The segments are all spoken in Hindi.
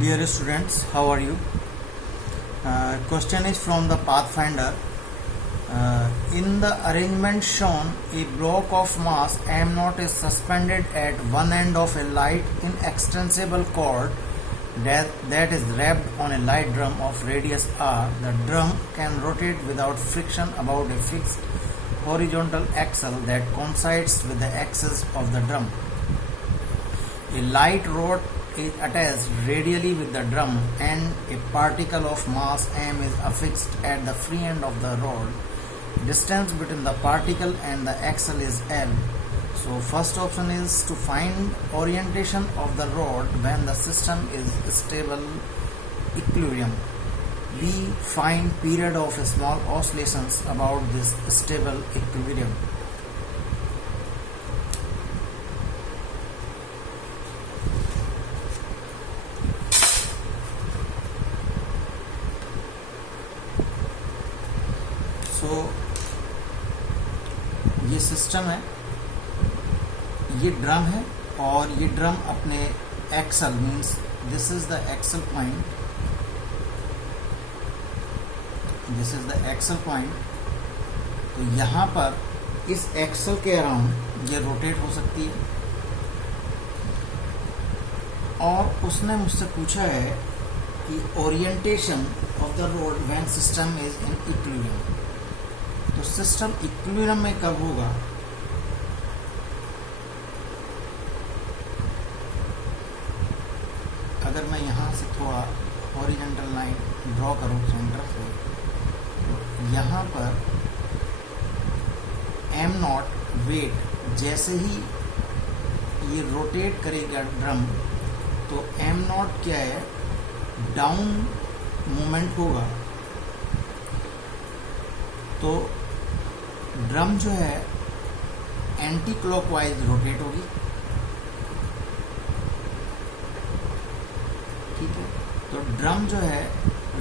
Dear students, how are you? Question is from the Pathfinder. In the arrangement shown, a block of mass m0 is suspended at one end of a light inextensible cord that is wrapped on a light drum of radius r. The drum can rotate without friction about a fixed horizontal axle that coincides with the axis of the drum. A light rod is attached radially with the drum and a particle of mass m is affixed at the free end of the rod. Distance between the particle and the axle is L. So first option is to find orientation of the rod when the system is stable equilibrium. B. Find period of small oscillations about this stable equilibrium. So ये सिस्टम है, ये ड्रम है और ये ड्रम अपने axle means this is the axle point, this is the axle point. तो यहाँ पर इस एक्सल के अराउंड ये रोटेट हो सकती है. और उसने मुझसे पूछा है कि orientation of the road when system is in equilibrium. तो सिस्टम इक्विलिब्रियम में कब होगा? अगर मैं यहाँ से थोड़ा हॉरिजॉन्टल लाइन ड्रॉ करूँ सेंटर से, तो यहाँ पर m0 वेट जैसे ही ये रोटेट करेगा ड्रम, तो m0 क्या है, डाउन मूवमेंट होगा. तो ड्रम जो है एंटी क्लॉकवाइज रोटेट होगी. ठीक है, तो ड्रम जो है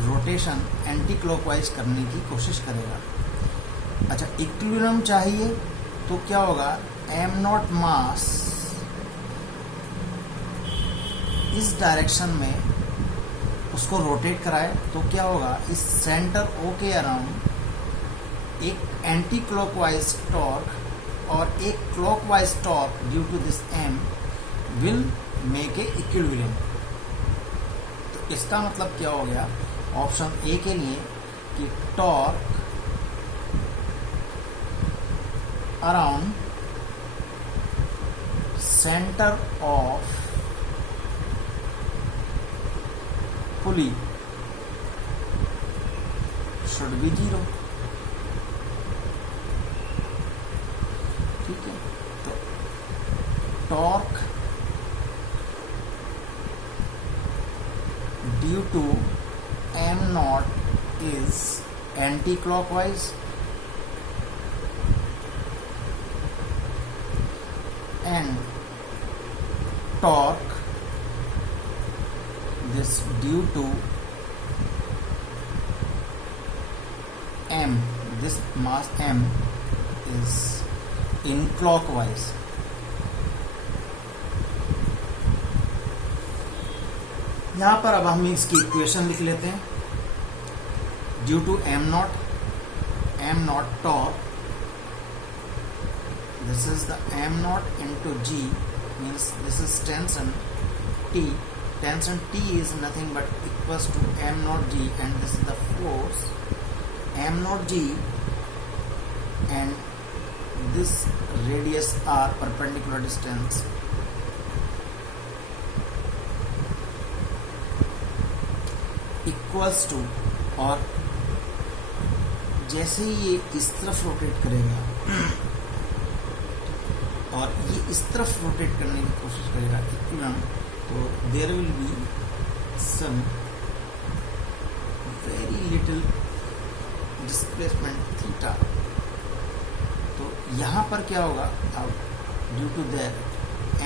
रोटेशन एंटी क्लॉकवाइज करने की कोशिश करेगा. अच्छा, इक्विलिब्रियम चाहिए तो क्या होगा, m0 मास इस डायरेक्शन में उसको रोटेट कराए तो क्या होगा, इस सेंटर O के अराउंड एक एंटी क्लॉकवाइज टॉर्क और एक clockwise torque due to this m will make a equilibrium. तो इसका मतलब क्या हो गया ऑप्शन ए के लिए कि torque around center of pulley should be 0. ठीक है, तो torque due to m0 is anti clockwise and torque this due to m, this mass m is in clockwise. यहाँ पर अब हम इसकी इक्वेशन लिख लेते हैं. Due to m0 torque, this is the m0 into g, means this is tension T. Tension T is nothing but equals to m0 g, and this is the force m0 g, and this radius r, perpendicular distance, equals to, और जैसे ही ये इस तरफ रोटेट करेगा और ये इस तरफ रोटेट करने की कोशिश करेगा इक्विलिब्रियम, तो there will be some very little displacement theta. तो यहाँ पर क्या होगा, अब ड्यू टू दैट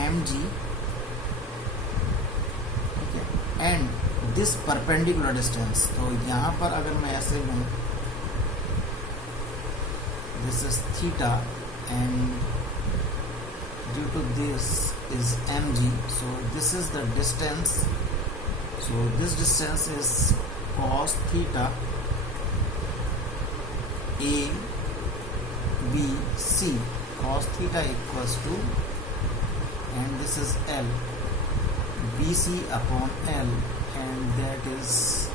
mg, ठीक है, एंड दिस परपेंडिकुलर डिस्टेंस. तो यहाँ पर अगर मैं ऐसे लूँ, this is theta and due to this is mg, so this is the distance, So this distance is cos theta A B C. Cos theta equals to, and this is L, BC upon L, and that is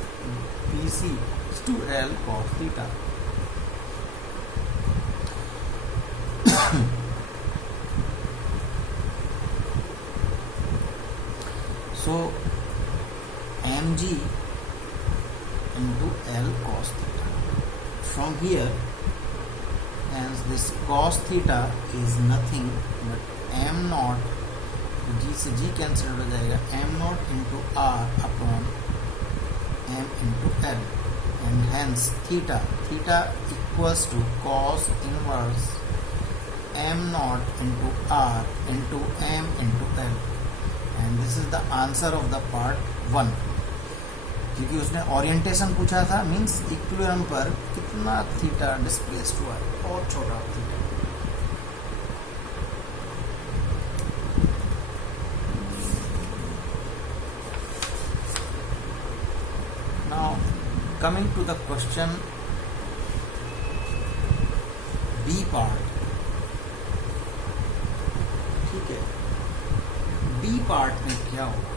BC is to L cos theta. So mg into L cos theta. From here, hence this cos theta is nothing but m naught, g से g कैंसिल हो जाएगा, m naught into r upon m into L, and hence theta equals to cos inverse m naught into r into m into L, and this is the answer of the part 1. क्योंकि उसने ओरिएंटेशन पूछा था, मींस इक्विलिब्रियम पर कितना थीटा डिस्प्लेस्ड हुआ है, बहुत छोटा theta. Now coming to the question B part. ठीक है, बी पार्ट में क्या होगा?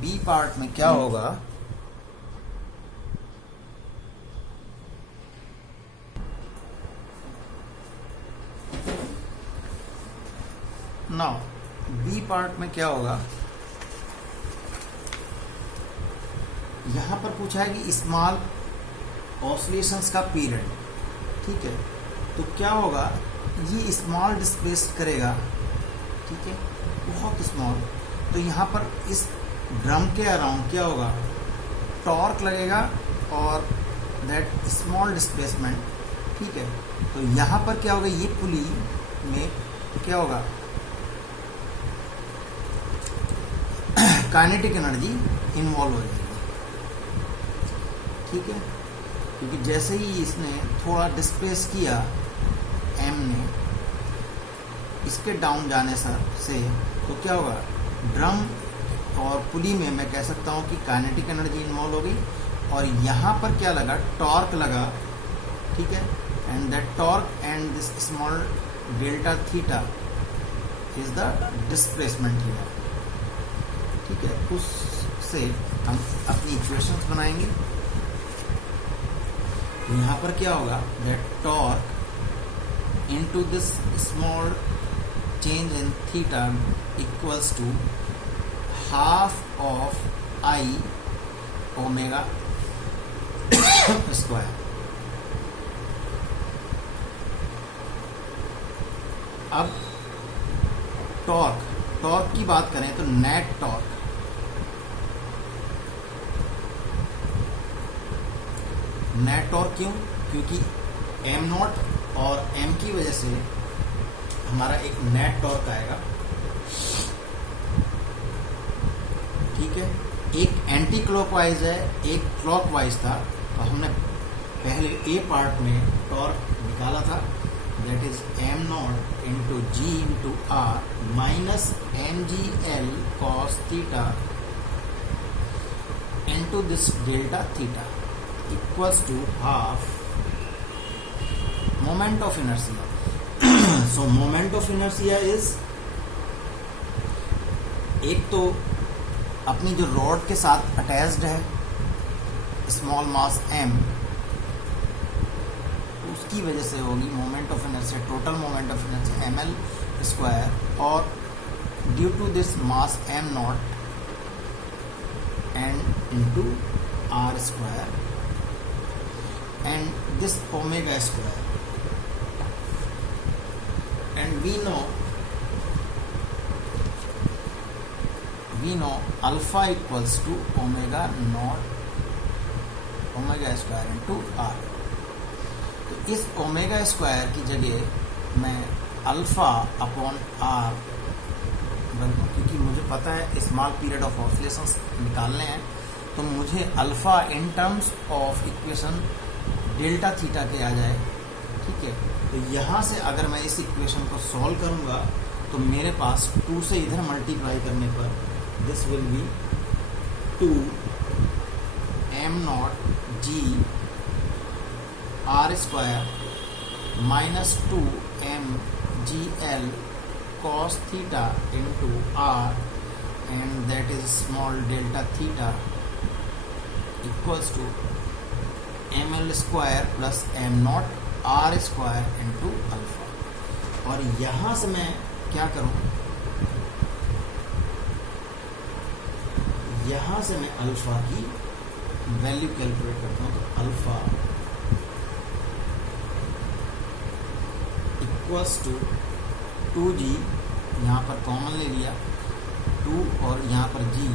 बी पार्ट में क्या होगा? नाउ बी पार्ट में क्या होगा? यहां पर पूछा है कि स्मॉल ऑसिलेशंस का पीरियड. ठीक है, तो क्या होगा? ये स्मॉल डिस्प्लेस्ड करेगा. ठीक है, बहुत स्मॉल. तो यहां पर इस ड्रम के अराउंड क्या होगा? टॉर्क लगेगा और दैट स्मॉल डिस्प्लेसमेंट. ठीक है, तो यहां पर क्या होगा? ये पुली में क्या होगा? काइनेटिक एनर्जी इन्वॉल्व हो जाएगी. ठीक है, क्योंकि जैसे ही इसने थोड़ा डिस्प्लेस किया m ने इसके डाउन जाने से, तो क्या होगा? ड्रम और पुली में मैं कह सकता हूं कि काइनेटिक एनर्जी इन्वॉल्व हो गई, और यहां पर क्या लगा? टॉर्क लगा. ठीक है, and that torque and this small delta theta is the displacement here. ठीक है, उससे हम अपनी इक्वेशंस बनाएंगे. यहां पर क्या होगा? That torque into this small change in theta equals to half of I omega square. अब टॉर्क की बात करें तो नेट टॉर्क, क्यों? क्योंकि m नॉट और m की वजह से हमारा एक नेट टॉर्क आएगा. ठीक है, एक एंटी क्लॉकवाइज है, एक क्लॉकवाइज था. तो हमने पहले ए पार्ट में टॉर्क निकाला था, that is m naught into G into R minus M G L cos theta into this delta theta equals to half moment of inertia. So moment of inertia is, एक तो अपनी जो रॉड के साथ अटैच्ड है स्मॉल मास m, उसकी वजह से होगी moment of inertia, total moment of inertia ml square, और due to this mass m naught and into R square and this omega square. And we know alpha equals to omega naught omega square into R. तो इस ओमेगा स्क्वायर की जगह मैं अल्फा अपॉन आर बनूँ, क्योंकि मुझे पता है स्मॉल पीरियड ऑफ ऑसिलेशंस निकालने हैं. तो मुझे alpha in terms of equation delta theta के आ जाए. ठीक है, तो यहाँ से अगर मैं इस इक्वेशन को सॉल्व करूँगा तो मेरे पास 2 से इधर मल्टीप्लाई करने पर this will be 2 m naught g r square minus 2 m g l cos theta into r, and that is small delta theta equals to ml square plus m naught r square into alpha. और यहां से मैं क्या करूं, यहां से मैं अल्फा की वैल्यू कैलकुलेट करता हूं। तो अल्फा इक्वल्स टू 2g, यहाँ पर कॉमन ले लिया 2 और यहाँ पर g,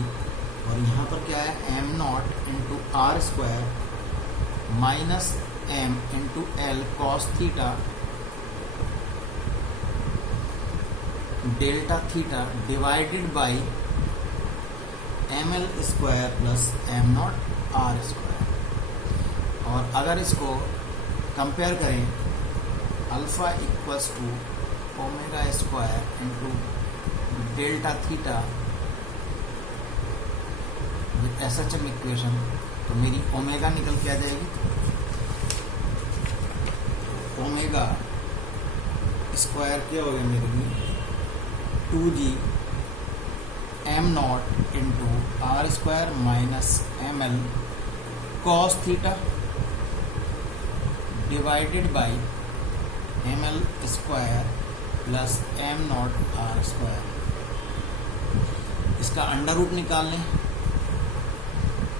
और यहाँ पर क्या है m naught into R square minus m into L cos theta delta theta divided by ml square plus m naught R square. और अगर इसको कंपेयर करें, alpha equals to omega square into delta theta with SHM equation, तो मेरी ओमेगा निकल के आ जाएगी। ओमेगा स्क्वायर क्या हो गया मेरे लिए 2g m naught into R square minus M L cos theta divided by M L square plus M naught R square. इसका अंडर रूट निकाल लें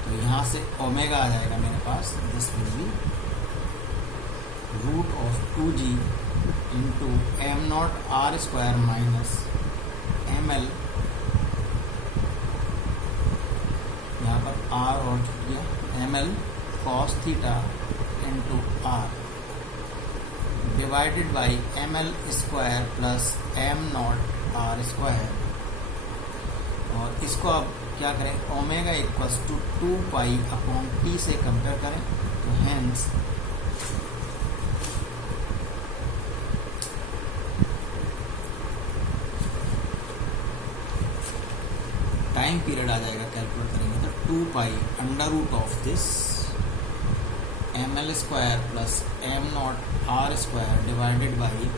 तो यहाँ से ओमेगा आ जाएगा मेरे पास। This will be root of 2g into M naught R square minus M L, यहाँ पर r और छूट गया, M L cos theta into R divided by M L square plus M naught R square. और इसको अब क्या करें, omega equals to 2 pi upon T से कंपेयर करें, तो हेंस टाइम पीरियड आ जाएगा, कैलकुलेट करेंगे तो 2 pi under root of this M L square plus M naught R square divided by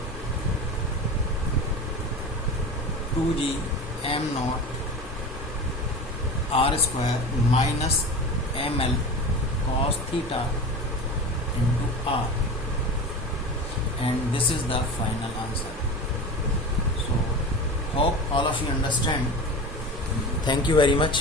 2g M naught R square minus M L cos theta into R, and this is the final answer. So hope all of you understand. Thank you very much.